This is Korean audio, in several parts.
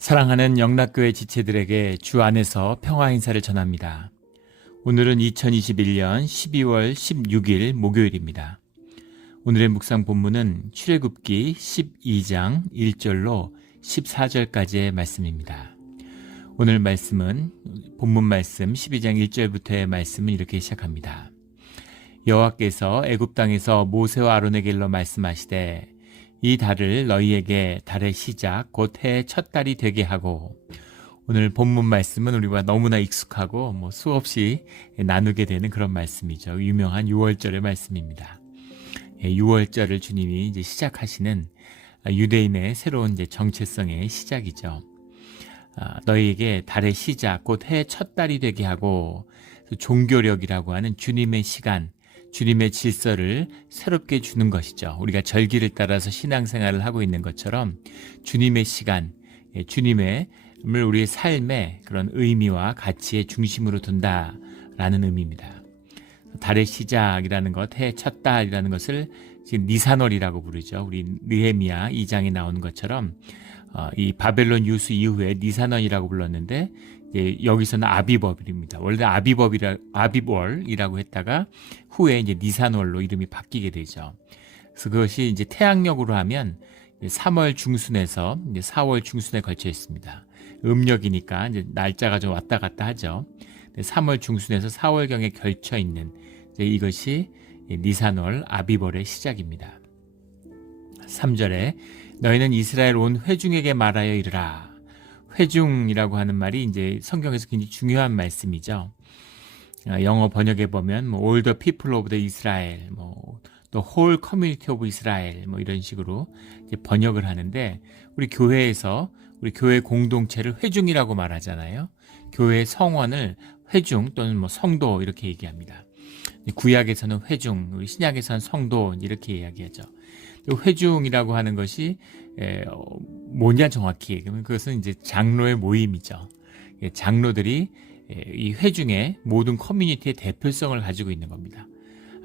사랑하는 영락교회 지체들에게 주 안에서 평화 인사를 전합니다. 오늘은 2021년 12월 16일 목요일입니다. 오늘의 묵상 본문은 출애굽기 12장 1절로 14절까지의 말씀입니다. 오늘 말씀은 본문 말씀 12장 1절부터의 말씀은 이렇게 시작합니다. 여호와께서 애굽 땅에서 모세와 아론에게 일러 말씀하시되 이 달을 너희에게 달의 시작 곧 해의 첫 달이 되게 하고, 오늘 본문 말씀은 우리가 너무나 익숙하고 수없이 나누게 되는 그런 말씀이죠. 유명한 6월절의 말씀입니다. 6월절을 주님이 이제 시작하시는 유대인의 새로운 이제 정체성의 시작이죠. 너희에게 달의 시작 곧 해의 첫 달이 되게 하고, 종교력이라고 하는 주님의 시간, 주님의 질서를 새롭게 주는 것이죠. 우리가 절기를 따라서 신앙생활을 하고 있는 것처럼 주님의 시간, 주님을 우리의 삶의 그런 의미와 가치의 중심으로 둔다라는 의미입니다. 달의 시작이라는 것, 해의 첫 달이라는 것을 지금 니산월이라고 부르죠. 우리 느헤미야 2장에 나오는 것처럼 이 바벨론 유수 이후에 니산월이라고 불렀는데, 여기서는 아비벌입니다. 원래 아비월이라고 했다가 후에 이제 니산월로 이름이 바뀌게 되죠. 그래서 그것이 이제 태양력으로 하면 3월 중순에서 이제 4월 중순에 걸쳐 있습니다. 음력이니까 이제 날짜가 좀 왔다 갔다 하죠. 3월 중순에서 4월경에 걸쳐 있는 이것이 니산월 아비벌의 시작입니다. 3절에 너희는 이스라엘 온 회중에게 말하여 이르라. 회중이라고 하는 말이 이제 성경에서 굉장히 중요한 말씀이죠. 영어 번역에 보면 all the people of the Israel, the whole community of Israel 이런 식으로 이제 번역을 하는데, 우리 교회에서 우리 교회 공동체를 회중이라고 말하잖아요. 교회의 성원을 회중 또는 성도 이렇게 얘기합니다. 구약에서는 회중, 우리 신약에서는 성도 이렇게 이야기하죠. 회중이라고 하는 것이 뭐냐 정확히 그러면 그것은 이제 장로의 모임이죠. 장로들이 이 회중의 모든 커뮤니티의 대표성을 가지고 있는 겁니다.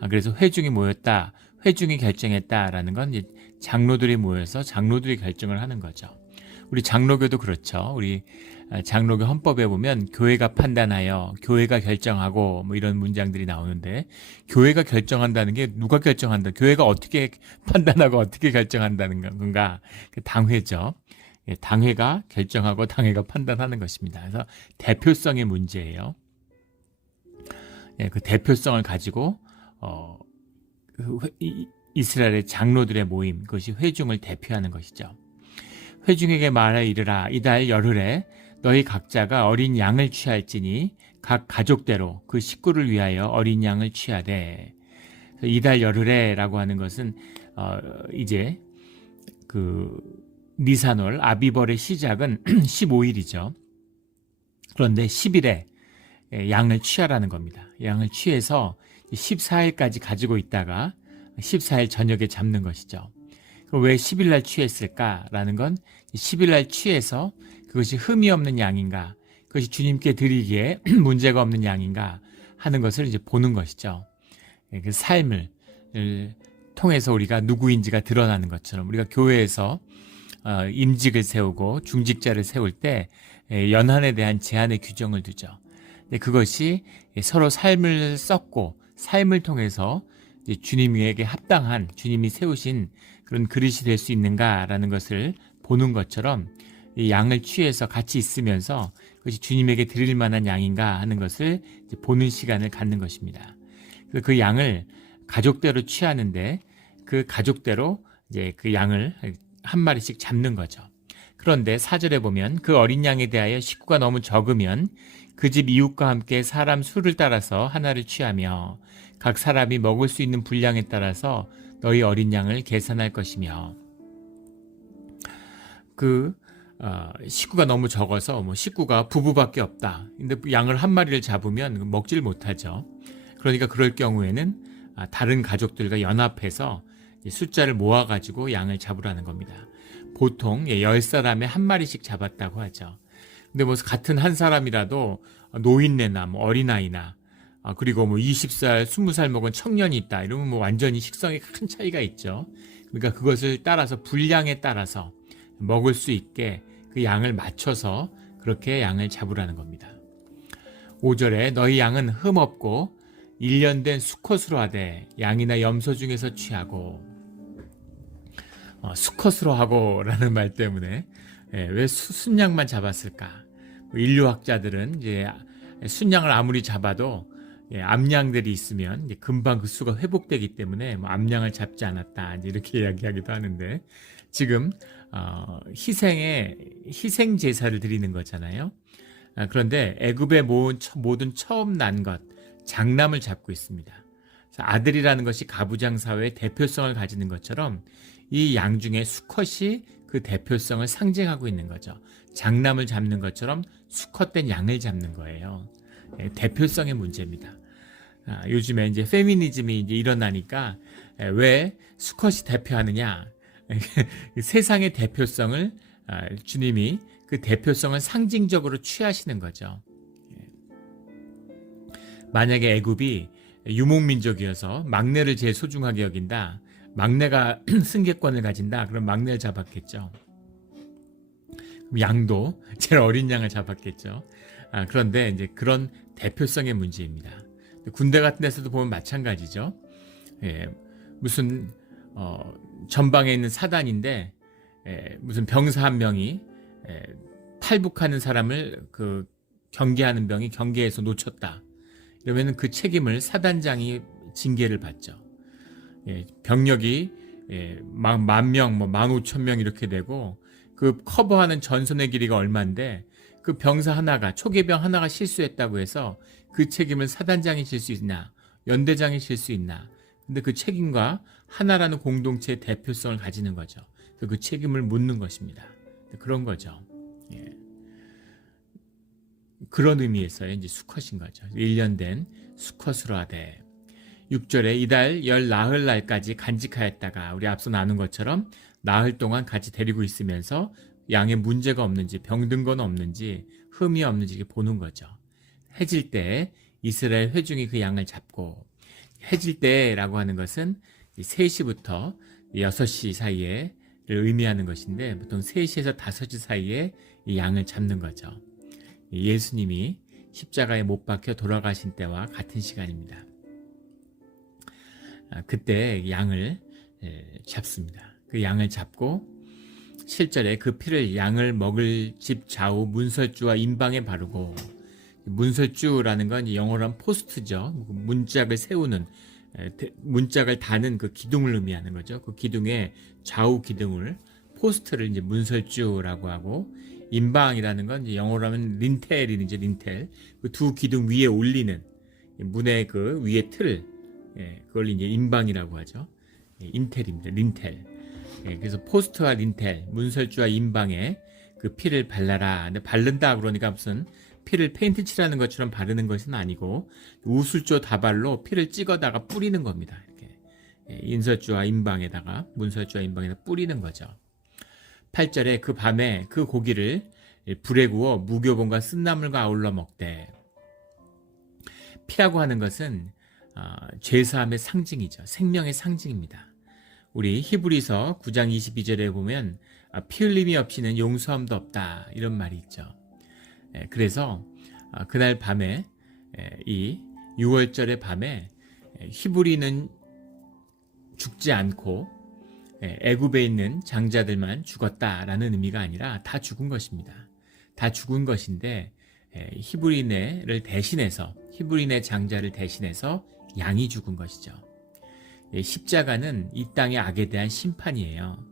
그래서 회중이 모였다, 회중이 결정했다라는 건 이제 장로들이 모여서 장로들이 결정을 하는 거죠. 우리 장로교도 그렇죠. 우리 장로교 헌법에 보면 교회가 판단하여, 교회가 결정하고 이런 문장들이 나오는데, 교회가 결정한다는 게 누가 결정한다? 교회가 어떻게 판단하고 어떻게 결정한다는 건가? 당회죠. 당회가 결정하고 당회가 판단하는 것입니다. 그래서 대표성의 문제예요. 그 대표성을 가지고 이스라엘의 장로들의 모임, 그것이 회중을 대표하는 것이죠. 회중에게 말하여 이르라. 이달 열흘에 너희 각자가 어린 양을 취할지니 각 가족대로 그 식구를 위하여 어린 양을 취하되. 이달 열흘에라고 하는 것은 이제 그 니산월 아비벌의 시작은 15일이죠. 그런데 10일에 양을 취하라는 겁니다. 양을 취해서 14일까지 가지고 있다가 14일 저녁에 잡는 것이죠. 왜 10일 날 취했을까라는 건 10일 날 취해서 그것이 흠이 없는 양인가, 그것이 주님께 드리기에 문제가 없는 양인가 하는 것을 이제 보는 것이죠. 그 삶을 통해서 우리가 누구인지가 드러나는 것처럼, 우리가 교회에서 임직을 세우고 중직자를 세울 때 연한에 대한 제한의 규정을 두죠. 그것이 서로 삶을 썩고 삶을 통해서 주님에게 합당한, 주님이 세우신 그런 그릇이 될 수 있는가라는 것을 보는 것처럼, 이 양을 취해서 같이 있으면서 그것이 주님에게 드릴 만한 양인가 하는 것을 보는 시간을 갖는 것입니다. 그래서 그 양을 가족대로 취하는데, 그 가족대로 이제 그 양을 한 마리씩 잡는 거죠. 그런데 4절에 보면 그 어린 양에 대하여 식구가 너무 적으면 그 집 이웃과 함께 사람 수를 따라서 하나를 취하며 각 사람이 먹을 수 있는 분량에 따라서 너희 어린 양을 계산할 것이며. 식구가 너무 적어서 식구가 부부밖에 없다. 근데 양을 한 마리를 잡으면 먹질 못하죠. 그러니까 그럴 경우에는 다른 가족들과 연합해서 숫자를 모아가지고 양을 잡으라는 겁니다. 보통 10사람에 한 마리씩 잡았다고 하죠. 근데 같은 한 사람이라도 노인네나 어린아이나 그리고 20살, 20살 먹은 청년이 있다. 이러면 완전히 식성에 큰 차이가 있죠. 그러니까 그것을 따라서 분량에 따라서 먹을 수 있게 그 양을 맞춰서 그렇게 양을 잡으라는 겁니다. 5절에 너희 양은 흠없고 1년 된 수컷으로 하되 양이나 염소 중에서 취하고 수컷으로 하고 라는 말 때문에 왜 순양만 잡았을까? 인류학자들은 이제 순양을 아무리 잡아도 암양들이 있으면 이제 금방 그 수가 회복되기 때문에 암양을 잡지 않았다 이렇게 이야기하기도 하는데 지금 희생 제사를 드리는 거잖아요. 그런데 애굽의 모든 처음 난 것 장남을 잡고 있습니다. 아들이라는 것이 가부장 사회의 대표성을 가지는 것처럼 이 양 중에 수컷이 그 대표성을 상징하고 있는 거죠. 장남을 잡는 것처럼 수컷된 양을 잡는 거예요. 대표성의 문제입니다. 요즘에 이제 페미니즘이 이제 일어나니까 왜 수컷이 대표하느냐? 세상의 대표성을 주님이 그 대표성을 상징적으로 취하시는 거죠. 만약에 애굽이 유목민족이어서 막내를 제일 소중하게 여긴다. 막내가 승계권을 가진다. 그럼 막내를 잡았겠죠. 그럼 양도 제일 어린 양을 잡았겠죠. 그런데 이제 그런 대표성의 문제입니다. 군대 같은 데서도 보면 마찬가지죠. 무슨 전방에 있는 사단인데 무슨 병사 한 명이 탈북하는 사람을 그 경계하는 병이 경계에서 놓쳤다. 이러면 그 책임을 사단장이 징계를 받죠. 병력이 10,000명, 15,000명 이렇게 되고 그 커버하는 전선의 길이가 얼마인데 그 병사 하나가 초계병 하나가 실수했다고 해서 그 책임을 사단장이 질 수 있나 연대장이 질 수 있나. 근데 그 책임과 하나라는 공동체의 대표성을 가지는 거죠. 그래서 그 책임을 묻는 것입니다. 그런 거죠. 그런 의미에서 이제 수컷인 거죠. 1년 된 수컷으로 하되 6절에 이달 열 나흘 날까지 간직하였다가 우리 앞서 나눈 것처럼 나흘 동안 같이 데리고 있으면서 양에 문제가 없는지 병든 건 없는지 흠이 없는지 보는 거죠. 해질 때 이스라엘 회중이 그 양을 잡고 해질 때라고 하는 것은 3시부터 6시 사이에를 의미하는 것인데 보통 3시에서 5시 사이에 이 양을 잡는 거죠. 예수님이 십자가에 못 박혀 돌아가신 때와 같은 시간입니다. 그때 양을 잡습니다. 그 양을 잡고 7절에 그 피를 양을 먹을 집 좌우 문설주와 임방에 바르고 문설주라는 건 영어로 하면 포스트죠. 문짝을 세우는 문짝을 다는 그 기둥을 의미하는 거죠. 그 기둥의 좌우 기둥을 포스트를 이제 문설주라고 하고 임방이라는 건 이제 영어로 하면 린텔이죠. 린텔. 그 두 기둥 위에 올리는 문의 그 위에 틀 그걸 이제 임방이라고 하죠. 인텔입니다. 린텔. 그래서 포스트와 린텔, 문설주와 임방에 그 피를 발라라. 근데 바른다 그러니까 무슨 피를 페인트 칠하는 것처럼 바르는 것은 아니고 우술조 다발로 피를 찍어다가 뿌리는 겁니다. 이렇게 인설주와 임방에다가 문설주와 임방에다 뿌리는 거죠. 8절에 그 밤에 그 고기를 불에 구워 무교본과 쓴나물과 아울러 먹되 피라고 하는 것은 죄사함의 상징이죠. 생명의 상징입니다. 우리 히브리서 9장 22절에 보면 피 흘림이 없이는 용서함도 없다 이런 말이 있죠. 그래서 그날 밤에 이 6월절의 밤에 히브리는 죽지 않고 애굽에 있는 장자들만 죽었다라는 의미가 아니라 다 죽은 것입니다. 다 죽은 것인데 히브리네를 대신해서 히브리네 장자를 대신해서 양이 죽은 것이죠. 십자가는 이 땅의 악에 대한 심판이에요.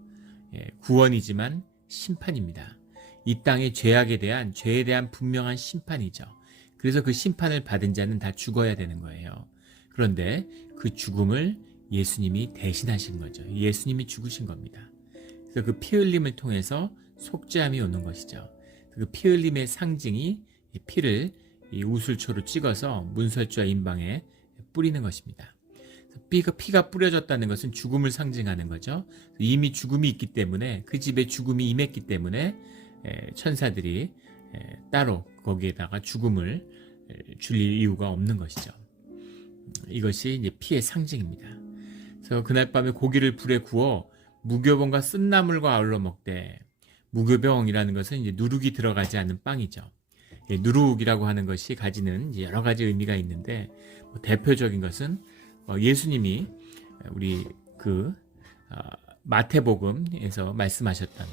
구원이지만 심판입니다. 이 땅의 죄악에 대한 죄에 대한 분명한 심판이죠. 그래서 그 심판을 받은 자는 다 죽어야 되는 거예요. 그런데 그 죽음을 예수님이 대신하신 거죠. 예수님이 죽으신 겁니다. 그래서 그 피 흘림을 통해서 속죄함이 오는 것이죠. 그 피 흘림의 상징이 피를 이 우술초로 찍어서 문설주와 임방에 뿌리는 것입니다. 피가 뿌려졌다는 것은 죽음을 상징하는 거죠. 이미 죽음이 있기 때문에 그 집에 죽음이 임했기 때문에 천사들이 따로 거기에다가 죽음을 줄일 이유가 없는 것이죠. 이것이 이제 피의 상징입니다. 그래서 그날 밤에 고기를 불에 구워 무교본과 쓴나물과 아울러 먹되 무교병이라는 것은 이제 누룩이 들어가지 않는 빵이죠. 누룩이라고 하는 것이 가지는 이제 여러 가지 의미가 있는데 대표적인 것은 예수님이 우리 마태복음에서 말씀하셨던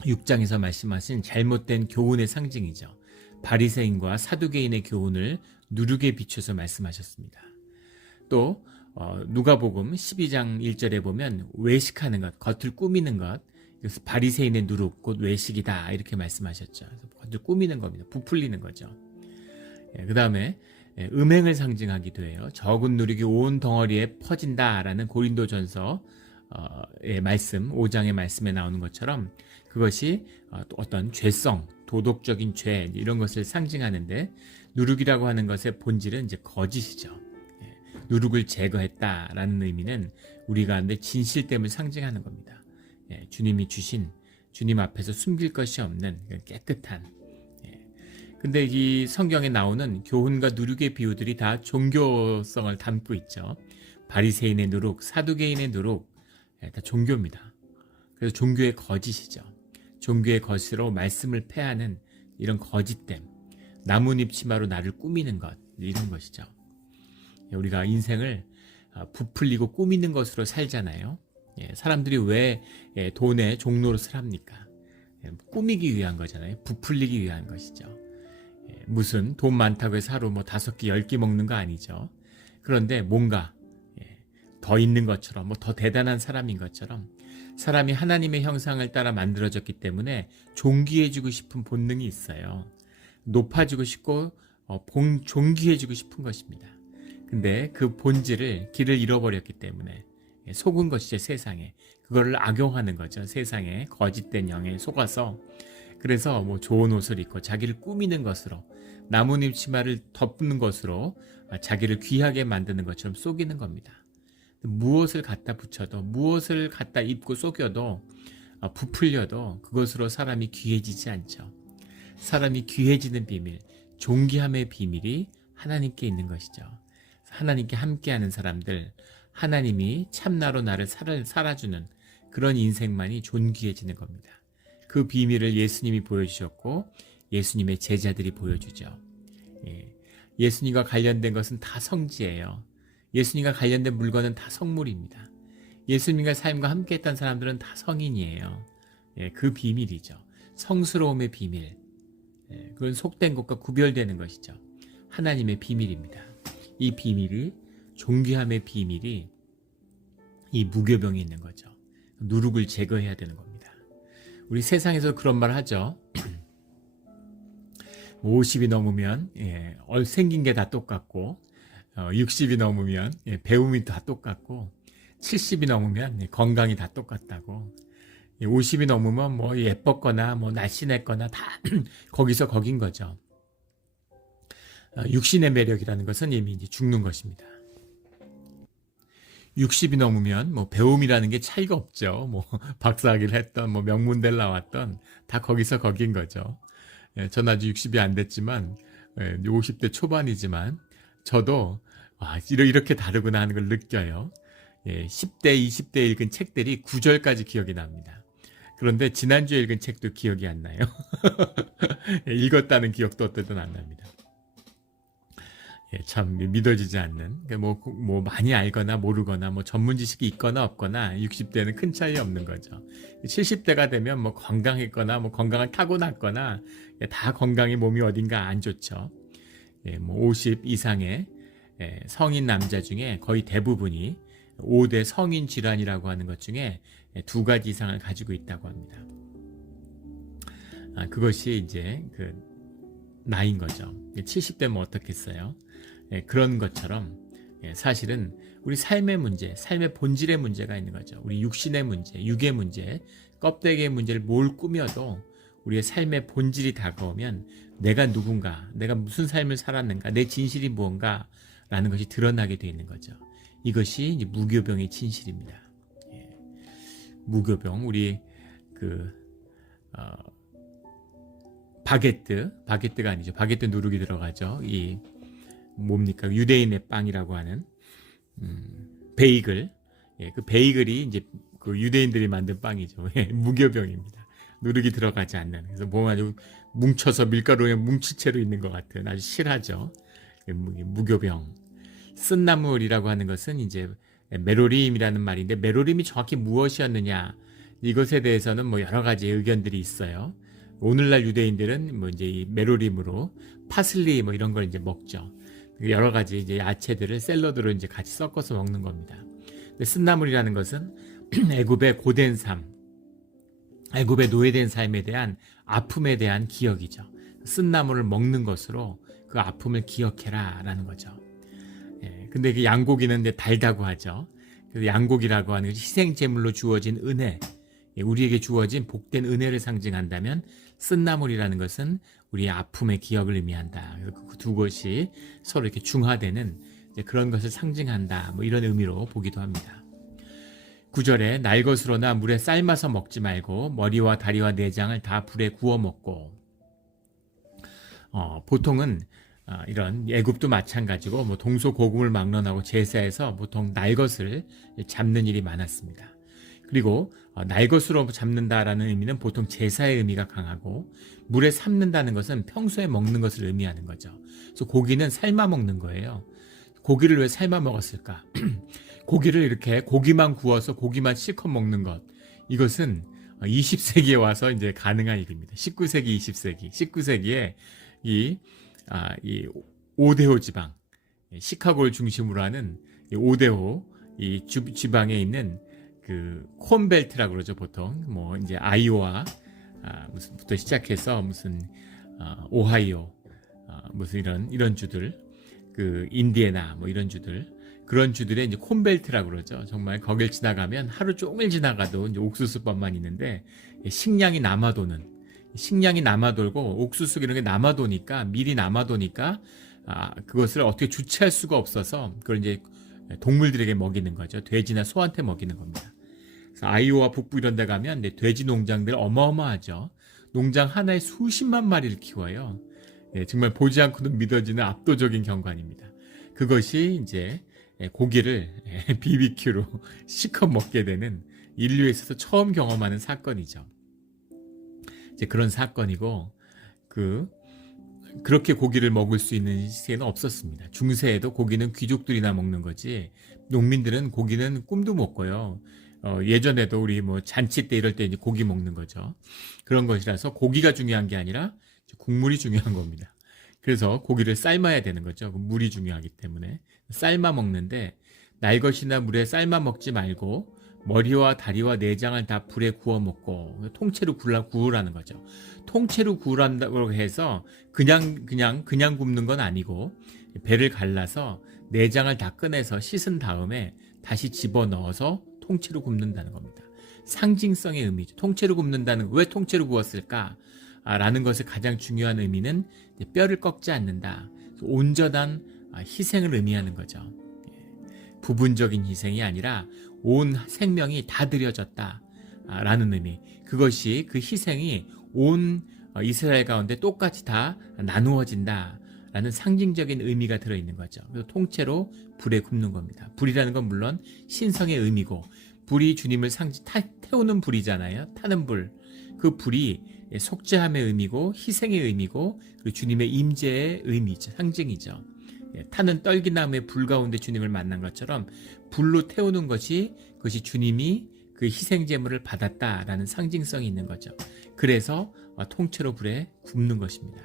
6장에서 말씀하신 잘못된 교훈의 상징이죠. 바리새인과 사두개인의 교훈을 누룩에 비춰서 말씀하셨습니다. 또 누가복음 12장 1절에 보면 외식하는 것, 겉을 꾸미는 것, 그래서 바리새인의 누룩 곧 외식이다 이렇게 말씀하셨죠. 겉을 꾸미는 겁니다. 부풀리는 거죠. 그 다음에 음행을 상징하기도 해요. 적은 누룩이 온 덩어리에 퍼진다라는 고린도전서 말씀 5장의 말씀에 나오는 것처럼 그것이 어떤 죄성, 도덕적인 죄 이런 것을 상징하는데 누룩이라고 하는 것의 본질은 이제 거짓이죠. 누룩을 제거했다라는 의미는 우리 가운데 진실됨을 상징하는 겁니다. 주님이 주신 주님 앞에서 숨길 것이 없는 깨끗한. 근데 이 성경에 나오는 교훈과 누룩의 비유들이 다 종교성을 담고 있죠. 바리새인의 누룩, 사두개인의 누룩 다 종교입니다. 그래서 종교의 거짓이죠. 종교의 것으로 말씀을 패하는 이런 거짓됨, 나뭇잎 치마로 나를 꾸미는 것 이런 것이죠. 우리가 인생을 부풀리고 꾸미는 것으로 살잖아요. 사람들이 왜 돈의 종노릇을 합니까? 꾸미기 위한 거잖아요. 부풀리기 위한 것이죠. 무슨 돈 많다고 해서 하루 5끼 10끼 먹는 거 아니죠. 그런데 뭔가 더 있는 것처럼 더 대단한 사람인 것처럼 사람이 하나님의 형상을 따라 만들어졌기 때문에 존귀해지고 싶은 본능이 있어요. 높아지고 싶고 존귀해지고 싶은 것입니다. 근데 그 본질을 길을 잃어버렸기 때문에 속은 것이죠. 세상에 그거를 악용하는 거죠. 세상에 거짓된 영에 속아서 그래서 좋은 옷을 입고 자기를 꾸미는 것으로 나뭇잎 치마를 덮는 것으로 자기를 귀하게 만드는 것처럼 속이는 겁니다. 무엇을 갖다 붙여도 무엇을 갖다 입고 속여도 부풀려도 그것으로 사람이 귀해지지 않죠. 사람이 귀해지는 비밀, 존귀함의 비밀이 하나님께 있는 것이죠. 하나님께 함께하는 사람들, 하나님이 참나로 나를 살아주는 그런 인생만이 존귀해지는 겁니다. 그 비밀을 예수님이 보여주셨고 예수님의 제자들이 보여주죠. 예수님과 관련된 것은 다 성지예요. 예수님과 관련된 물건은 다 성물입니다. 예수님과 삶과 함께했던 사람들은 다 성인이에요. 그 비밀이죠. 성스러움의 비밀. 그건 속된 것과 구별되는 것이죠. 하나님의 비밀입니다. 이 비밀이 존귀함의 비밀이 이 무교병에 있는 거죠. 누룩을 제거해야 되는 겁니다. 우리 세상에서 그런 말 하죠. 50이 넘으면 생긴 게 다 똑같고 60이 넘으면 배움이 다 똑같고 70이 넘으면 건강이 다 똑같다고 50이 넘으면 예뻤거나 날씬했거나 다 거기서 거긴 거죠. 육신의 매력이라는 것은 이미 이제 죽는 것입니다. 60이 넘으면 배움이라는 게 차이가 없죠. 박사학위를 했던 명문대를 나왔던 다 거기서 거긴 거죠. 전 아직 60이 안 됐지만 50대 초반이지만 저도 이렇게 다르구나 하는 걸 느껴요. 10대, 20대 읽은 책들이 9절까지 기억이 납니다. 그런데 지난주에 읽은 책도 기억이 안 나요. 읽었다는 기억도 어떨 안 납니다. 참 믿어지지 않는 많이 알거나 모르거나 전문 지식이 있거나 없거나 60대는 큰 차이 없는 거죠. 70대가 되면 건강했거나 건강을 타고났거나 다 건강이 몸이 어딘가 안 좋죠. 50 이상의 성인 남자 중에 거의 대부분이 5대 성인 질환이라고 하는 것 중에 2가지 이상을 가지고 있다고 합니다. 그것이 이제 그 나이인 거죠. 70대면 어떻겠어요? 그런 것처럼 사실은 우리 삶의 문제, 삶의 본질의 문제가 있는 거죠. 우리 육신의 문제, 육의 문제, 껍데기의 문제를 뭘 꾸며도 우리의 삶의 본질이 다가오면 내가 누군가, 내가 무슨 삶을 살았는가, 내 진실이 무언가 라는 것이 드러나게 되어 있는 거죠. 이것이 이제 무교병의 진실입니다. 무교병, 우리 바게트가 아니죠. 바게트 누룩이 들어가죠. 이 뭡니까? 유대인의 빵이라고 하는 베이글. 그 베이글이 이제 그 유대인들이 만든 빵이죠. 무교병입니다. 누룩이 들어가지 않는. 그래서 몸 아주 뭉쳐서 밀가루에 뭉친 채로 있는 것 같은 아주 실하죠. 무교병. 쓴나물이라고 하는 것은 이제 메로림이라는 말인데 메로림이 정확히 무엇이었느냐 이것에 대해서는 뭐 여러 가지 의견들이 있어요. 오늘날 유대인들은 뭐 이제 이 메로림으로 파슬리 뭐 이런 걸 이제 먹죠. 여러 가지 이제 야채들을 샐러드로 이제 같이 섞어서 먹는 겁니다. 근데 쓴나물이라는 것은 애굽의 고된 삶, 애굽의 노예된 삶에 대한 아픔에 대한 기억이죠. 쓴나물을 먹는 것으로 그 아픔을 기억해라라는 거죠. 근데 그 양고기는 이제 달다고 하죠. 그래서 양고기라고 하는 것이 희생 제물로 주어진 은혜, 우리에게 주어진 복된 은혜를 상징한다면 쓴나물이라는 것은 우리의 아픔의 기억을 의미한다. 그 두 것이 서로 이렇게 중화되는 그런 것을 상징한다. 뭐 이런 의미로 보기도 합니다. 9절에 날 것으로나 물에 삶아서 먹지 말고 머리와 다리와 내장을 다 불에 구워 먹고 보통은 이런 애굽도 마찬가지고 뭐 동서고금을 막론하고 제사에서 보통 날 것을 잡는 일이 많았습니다. 그리고 날 것으로 잡는다라는 의미는 보통 제사의 의미가 강하고 물에 삶는다는 것은 평소에 먹는 것을 의미하는 거죠. 그래서 고기는 삶아 먹는 거예요. 고기를 왜 삶아 먹었을까? 고기를 이렇게 고기만 구워서 고기만 실컷 먹는 것, 이것은 20세기에 와서 이제 가능한 일입니다. 19세기, 20세기, 19세기에 이 5대호 지방, 시카고를 중심으로 하는 5대호 이 지방에 있는 그 콘벨트라고 그러죠. 보통 뭐 이제 아이오와 무슨부터 시작해서 무슨 오하이오, 무슨 이런 주들, 그 인디애나 뭐 이런 주들, 그런 주들의 이제 콘벨트라고 그러죠. 정말 거길 지나가면 하루 종일 지나가도 이제 옥수수법만 있는데 식량이 남아돌고 옥수수 이런 게 남아도니까 밀이 남아도니까 그것을 어떻게 주체할 수가 없어서 그걸 이제 동물들에게 먹이는 거죠. 돼지나 소한테 먹이는 겁니다. 그래서 아이오와 북부 이런 데 가면 돼지 농장들 어마어마하죠. 농장 하나에 수십만 마리를 키워요. 정말 보지 않고도 믿어지는 압도적인 경관입니다. 그것이 이제 고기를 BBQ로 실컷 먹게 되는 인류에 있어서 처음 경험하는 사건이죠. 이제 그런 사건이고 그렇게 고기를 먹을 수 있는 시대는 없었습니다. 중세에도 고기는 귀족들이나 먹는 거지 농민들은 고기는 꿈도 못 꿔요. 예전에도 우리 뭐 잔치 때 이럴 때 이제 고기 먹는 거죠. 그런 것이라서 고기가 중요한 게 아니라 국물이 중요한 겁니다. 그래서 고기를 삶아야 되는 거죠. 물이 중요하기 때문에 삶아 먹는데 날 것이나 물에 삶아 먹지 말고 머리와 다리와 내장을 다 불에 구워 먹고 통째로 구우라는 거죠. 통째로 구우란다고 해서 그냥 굽는 건 아니고 배를 갈라서 내장을 다 꺼내서 씻은 다음에 다시 집어넣어서 통째로 굽는다는 겁니다. 상징성의 의미죠. 통째로 굽는다는 왜 통째로 구웠을까? 라는 것의 가장 중요한 의미는 뼈를 꺾지 않는다. 온전한 희생을 의미하는 거죠. 부분적인 희생이 아니라 온 생명이 다 드려졌다 라는 의미. 그것이 그 희생이 온 이스라엘 가운데 똑같이 다 나누어진다 라는 상징적인 의미가 들어있는 거죠. 그래서 통째로 불에 굽는 겁니다. 불이라는 건 물론 신성의 의미고 불이 주님을 태우는 불이잖아요. 타는 불. 그 불이 속죄함의 의미고 희생의 의미고 그리고 주님의 임재의 의미죠. 상징이죠. 타는 떨기나무의 불 가운데 주님을 만난 것처럼 불로 태우는 것이 그것이 주님이 그 희생제물을 받았다라는 상징성이 있는 거죠. 그래서 통째로 불에 굽는 것입니다.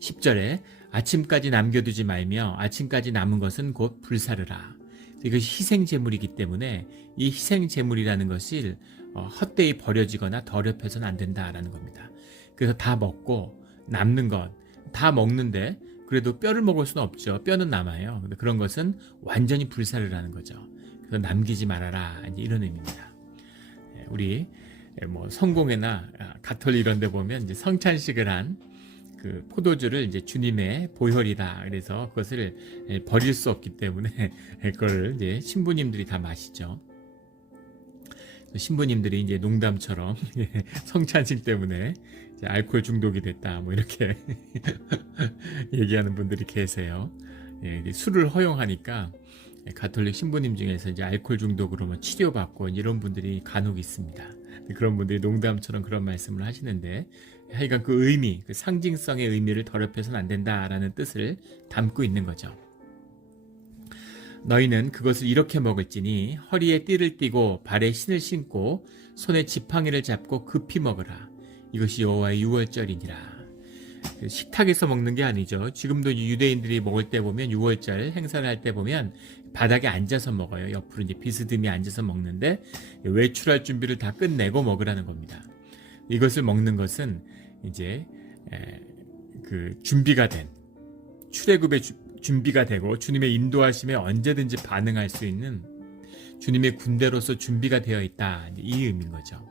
10절에 아침까지 남겨두지 말며 아침까지 남은 것은 곧 불사르라. 이것이 희생제물이기 때문에 이 희생제물이라는 것이 헛되이 버려지거나 더럽혀서는 안 된다라는 겁니다. 그래서 다 먹고 남는 것 다 먹는데 그래도 뼈를 먹을 수는 없죠. 뼈는 남아요. 근데 그런 것은 완전히 불사르라는 거죠. 그래서 남기지 말아라 이런 의미입니다. 우리 뭐 성공회나 가톨릭 이런 데 보면 이제 성찬식을 한 그 포도주를 이제 주님의 보혈이다. 그래서 그것을 버릴 수 없기 때문에 그걸 이제 신부님들이 다 마시죠. 신부님들이 이제 농담처럼 성찬식 때문에 이제 알코올 중독이 됐다. 뭐 이렇게 얘기하는 분들이 계세요. 술을 허용하니까 가톨릭 신부님 중에서 이제 알코올 중독으로 치료받고 이런 분들이 간혹 있습니다. 그런 분들이 농담처럼 그런 말씀을 하시는데, 하여간 그 의미, 그 상징성의 의미를 더럽혀서는 안 된다라는 뜻을 담고 있는 거죠. 너희는 그것을 이렇게 먹을지니 허리에 띠를 띠고 발에 신을 신고 손에 지팡이를 잡고 급히 먹으라. 이것이 여호와의 유월절이니라. 식탁에서 먹는 게 아니죠. 지금도 유대인들이 먹을 때 보면, 유월절 행사를 할 때 보면 바닥에 앉아서 먹어요. 옆으로 이제 비스듬히 앉아서 먹는데, 외출할 준비를 다 끝내고 먹으라는 겁니다. 이것을 먹는 것은 이제 그 준비가 된, 출애굽의 준비가 되고 주님의 인도하심에 언제든지 반응할 수 있는 주님의 군대로서 준비가 되어 있다, 이 의미인 거죠.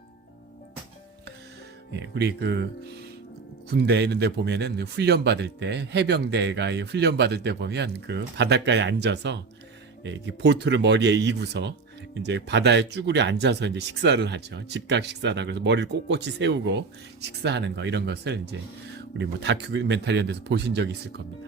우리 그 군대 이런 데 보면은 훈련 받을 때, 해병대가 훈련 받을 때 보면 그 바닷가에 앉아서 보트를 머리에 이고서 이제 바다에 쭈그려 앉아서 이제 식사를 하죠. 직각 식사라 그래서 머리를 꼿꼿이 세우고 식사하는 거, 이런 것을 이제 우리 뭐 다큐멘터리 이런 데서 보신 적이 있을 겁니다.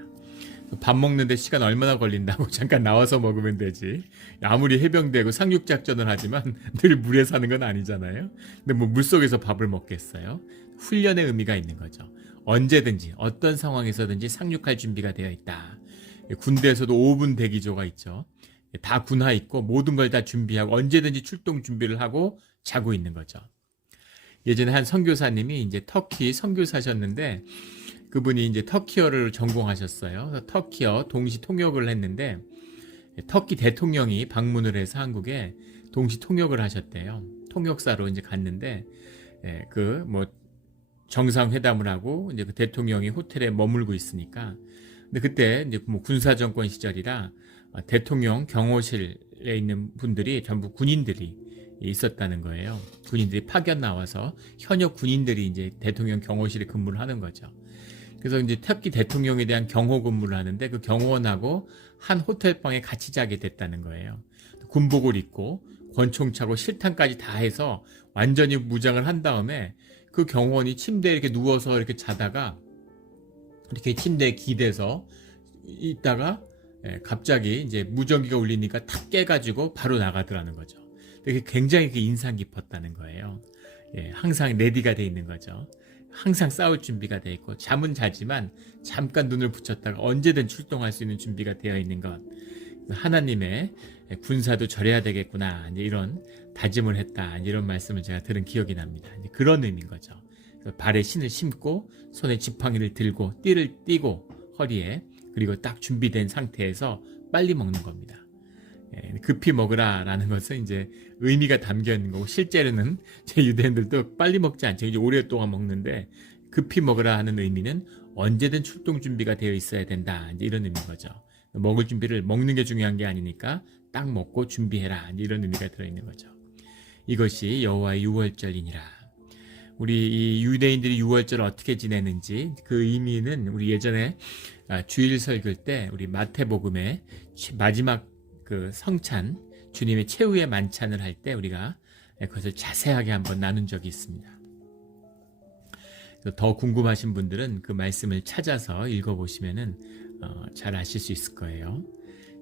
밥 먹는데 시간 얼마나 걸린다고 잠깐 나와서 먹으면 되지. 아무리 해병대고 상륙작전을 하지만 늘 물에 사는 건 아니잖아요. 근데 뭐 물속에서 밥을 먹겠어요? 훈련의 의미가 있는 거죠. 언제든지 어떤 상황에서든지 상륙할 준비가 되어 있다. 군대에서도 5분 대기조가 있죠. 다 군화 있고 모든 걸 다 준비하고 언제든지 출동 준비를 하고 자고 있는 거죠. 예전에 한 선교사님이 이제 터키 선교사셨는데, 그분이 이제 터키어를 전공하셨어요. 그래서 터키어 동시 통역을 했는데, 터키 대통령이 방문을 해서 한국에 동시 통역을 하셨대요. 통역사로 이제 갔는데, 그 뭐 정상회담을 하고 이제 그 대통령이 호텔에 머물고 있으니까, 근데 그때 이제 뭐 군사 정권 시절이라 대통령 경호실에 있는 분들이 전부 군인들이 있었다는 거예요. 군인들이 파견 나와서 현역 군인들이 이제 대통령 경호실에 근무를 하는 거죠. 그래서 이제 터키 대통령에 대한 경호 근무를 하는데, 그 경호원하고 한 호텔방에 같이 자게 됐다는 거예요. 군복을 입고 권총 차고 실탄까지 다 해서 완전히 무장을 한 다음에 그 경호원이 침대에 이렇게 누워서 이렇게 자다가 이렇게 침대에 기대서 있다가 갑자기 이제 무전기가 울리니까 탁 깨가지고 바로 나가더라는 거죠. 되게 굉장히 인상 깊었다는 거예요. 항상 레디가 돼 있는 거죠. 항상 싸울 준비가 돼 있고, 잠은 자지만 잠깐 눈을 붙였다가 언제든 출동할 수 있는 준비가 되어 있는 것. 하나님의 군사도 절해야 되겠구나, 이제 이런 다짐을 했다, 이런 말씀을 제가 들은 기억이 납니다. 이제 그런 의미인 거죠. 발에 신을 신고 손에 지팡이를 들고 띠를 띠고 허리에, 그리고 딱 준비된 상태에서 빨리 먹는 겁니다. 급히 먹으라 라는 것은 이제 의미가 담겨 있는 거고, 실제로는 제 유대인들도 빨리 먹지 않죠. 이제 오랫동안 먹는데, 급히 먹으라 하는 의미는 언제든 출동 준비가 되어 있어야 된다, 이제 이런 의미인 거죠. 먹을 준비를, 먹는 게 중요한 게 아니니까 딱 먹고 준비해라, 이제 이런 의미가 들어있는 거죠. 이것이 여호와의 유월절이니라. 우리 이 유대인들이 유월절을 어떻게 지내는지 그 의미는 우리 예전에 주일 설교 때 우리 마태복음의 마지막 그 성찬, 주님의 최후의 만찬을 할 때 우리가 그것을 자세하게 한번 나눈 적이 있습니다. 더 궁금하신 분들은 그 말씀을 찾아서 읽어보시면은 잘 아실 수 있을 거예요.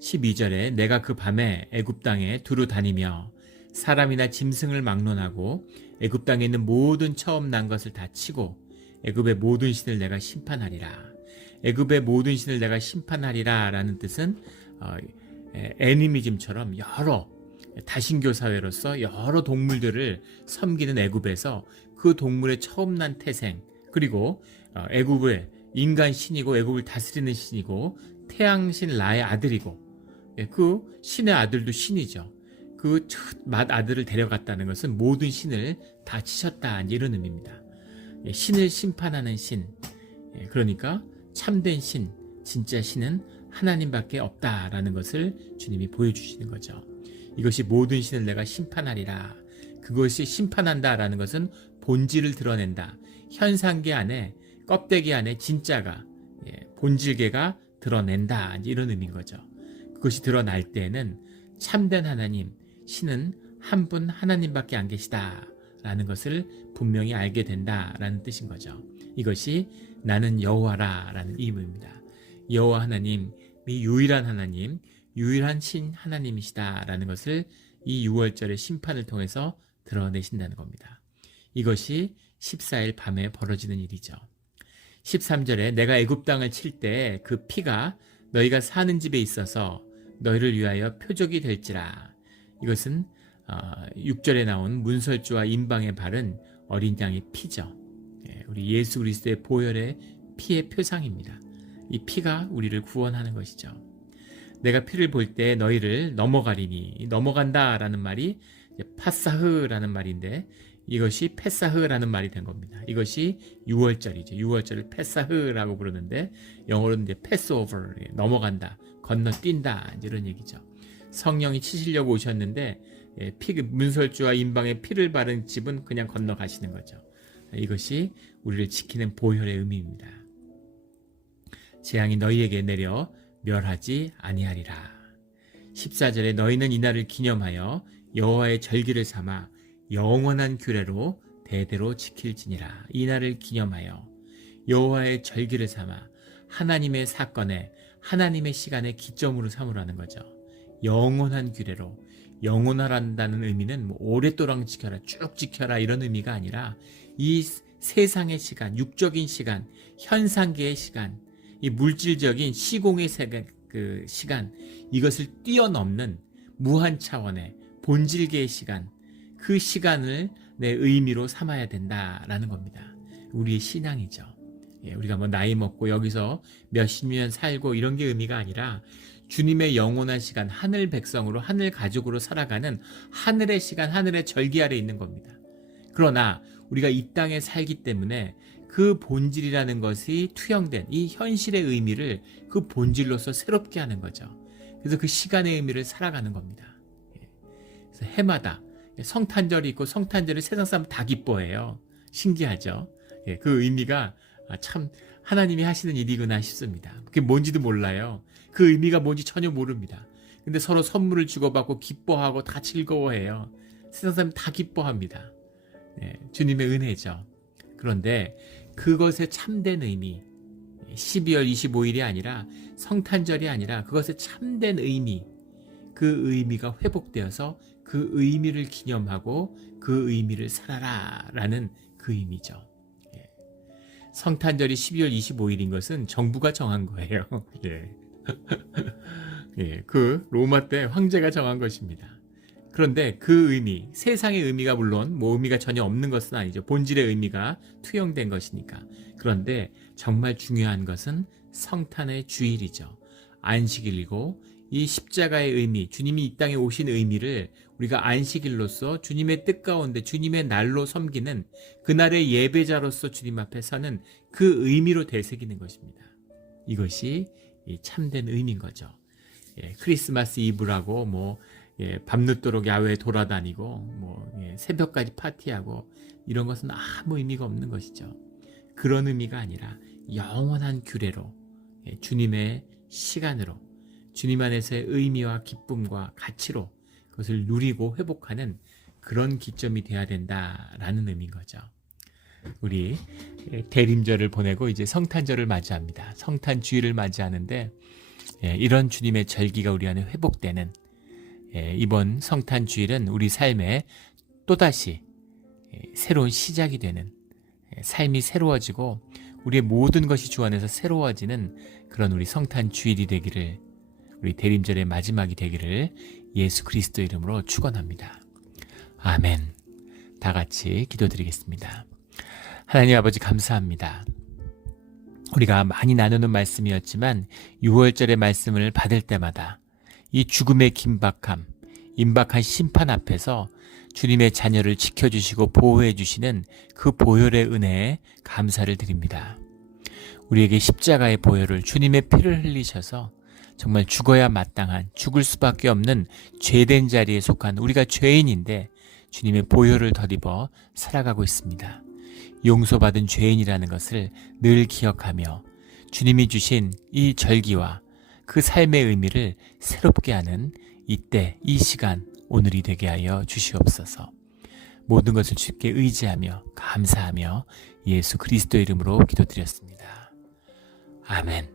12절에 내가 그 밤에 애굽 땅에 두루 다니며 사람이나 짐승을 막론하고 애굽 땅에 있는 모든 처음 난 것을 다 치고 애굽의 모든 신을 내가 심판하리라. 애굽의 모든 신을 내가 심판하리라 라는 뜻은 애니미즘처럼 여러 다신교 사회로서 여러 동물들을 섬기는 애굽에서 그 동물의 처음 난 태생, 그리고 애굽의 인간 신이고 애굽을 다스리는 신이고 태양신 라의 아들이고, 그 신의 아들도 신이죠. 그 첫 맏 아들을 데려갔다는 것은 모든 신을 다 치셨다, 이런 의미입니다. 신을 심판하는 신, 그러니까 참된 신, 진짜 신은 하나님밖에 없다라는 것을 주님이 보여주시는 거죠. 이것이 모든 신을 내가 심판하리라. 그것이 심판한다라는 것은 본질을 드러낸다. 현상계 안에, 껍데기 안에 진짜가, 본질계가 드러낸다, 이런 의미인 거죠. 그것이 드러날 때에는 참된 하나님, 신은 한 분 하나님밖에 안 계시다라는 것을 분명히 알게 된다라는 뜻인 거죠. 이것이 나는 여호와라라는 의미입니다. 여호와 하나님이 유일한 하나님, 유일한 신 하나님이시다라는 것을 이 유월절의 심판을 통해서 드러내신다는 겁니다. 이것이 14일 밤에 벌어지는 일이죠. 13절에 내가 애굽 땅을 칠 때 그 피가 너희가 사는 집에 있어서 너희를 위하여 표적이 될지라. 이것은 6절에 나온 문설주와 임방에 바른 어린 양의 피죠. 우리 예수 그리스도의 보혈의 피의 표상입니다. 이 피가 우리를 구원하는 것이죠. 내가 피를 볼 때 너희를 넘어가리니, 넘어간다라는 말이 파사흐라는 말인데 이것이 페사흐라는 말이 된 겁니다. 이것이 6월절이죠. 6월절을 페사흐라고 부르는데 영어로는 이제 패스오버, 넘어간다, 건너뛴다, 이런 얘기죠. 성령이 치시려고 오셨는데 문설주와 임방에 피를 바른 집은 그냥 건너가시는 거죠. 이것이 우리를 지키는 보혈의 의미입니다. 재앙이 너희에게 내려 멸하지 아니하리라. 14절에 너희는 이날을 기념하여 여호와의 절기를 삼아 영원한 규례로 대대로 지킬지니라. 이날을 기념하여 여호와의 절기를 삼아 하나님의 사건에, 하나님의 시간에 기점으로 삼으라는 거죠. 영원한 규례로, 영원하란다는 의미는 오랫도록 지켜라, 쭉 지켜라 이런 의미가 아니라 이 세상의 시간, 육적인 시간, 현상계의 시간, 이 물질적인 시공의 그 시간, 이것을 뛰어넘는 무한 차원의 본질계의 시간, 그 시간을 내 의미로 삼아야 된다라는 겁니다. 우리의 신앙이죠. 우리가 나이 먹고 여기서 몇십 년 살고 이런 게 의미가 아니라 주님의 영원한 시간, 하늘 백성으로, 하늘 가족으로 살아가는 하늘의 시간, 하늘의 절기 아래 있는 겁니다. 그러나 우리가 이 땅에 살기 때문에 그 본질이라는 것이 투영된 이 현실의 의미를 그 본질로서 새롭게 하는 거죠. 그래서 그 시간의 의미를 살아가는 겁니다. 그래서 해마다 성탄절이 있고 성탄절을 세상 사람 다 기뻐해요. 신기하죠? 그 의미가 참 하나님이 하시는 일이구나 싶습니다. 그게 뭔지도 몰라요. 그 의미가 뭔지 전혀 모릅니다. 근데 서로 선물을 주고받고 기뻐하고 다 즐거워해요. 세상 사람 다 기뻐합니다. 주님의 은혜죠. 그런데 그것의 참된 의미, 12월 25일이 아니라 성탄절이 아니라 그것의 참된 의미, 그 의미가 회복되어서 그 의미를 기념하고 그 의미를 살아라 라는 그 의미죠. 성탄절이 12월 25일인 것은 정부가 정한 거예요. 그 로마 때 황제가 정한 것입니다. 그런데 그 의미, 세상의 의미가 물론 의미가 전혀 없는 것은 아니죠. 본질의 의미가 투영된 것이니까. 그런데 정말 중요한 것은 성탄의 주일이죠. 안식일이고 이 십자가의 의미, 주님이 이 땅에 오신 의미를 우리가 안식일로서 주님의 뜻 가운데 주님의 날로 섬기는 그날의 예배자로서 주님 앞에 서는 그 의미로 되새기는 것입니다. 이것이 참된 의미인 거죠. 크리스마스 이브라고 밤늦도록 야외에 돌아다니고 새벽까지 파티하고 이런 것은 아무 의미가 없는 것이죠. 그런 의미가 아니라 영원한 규례로, 주님의 시간으로, 주님 안에서의 의미와 기쁨과 가치로 그것을 누리고 회복하는 그런 기점이 돼야 된다라는 의미인 거죠. 우리 대림절을 보내고 이제 성탄절을 맞이합니다. 성탄주일을 맞이하는데 이런 주님의 절기가 우리 안에 회복되는 이번 성탄주일은 우리 삶에 또다시 새로운 시작이 되는, 삶이 새로워지고 우리의 모든 것이 주 안에서 새로워지는 그런 우리 성탄주일이 되기를, 우리 대림절의 마지막이 되기를 예수 그리스도 이름으로 축원합니다. 아멘. 다 같이 기도드리겠습니다. 하나님 아버지 감사합니다. 우리가 많이 나누는 말씀이었지만 6월절의 말씀을 받을 때마다 이 죽음의 긴박함, 임박한 심판 앞에서 주님의 자녀를 지켜주시고 보호해 주시는 그 보혈의 은혜에 감사를 드립니다. 우리에게 십자가의 보혈을, 주님의 피를 흘리셔서 정말 죽어야 마땅한, 죽을 수밖에 없는 죄된 자리에 속한 우리가 죄인인데 주님의 보혈을 덧입어 살아가고 있습니다. 용서받은 죄인이라는 것을 늘 기억하며 주님이 주신 이 절기와 그 삶의 의미를 새롭게 하는 이때, 이 시간, 오늘이 되게 하여 주시옵소서. 모든 것을 주께 의지하며 감사하며 예수 그리스도 이름으로 기도드렸습니다. 아멘.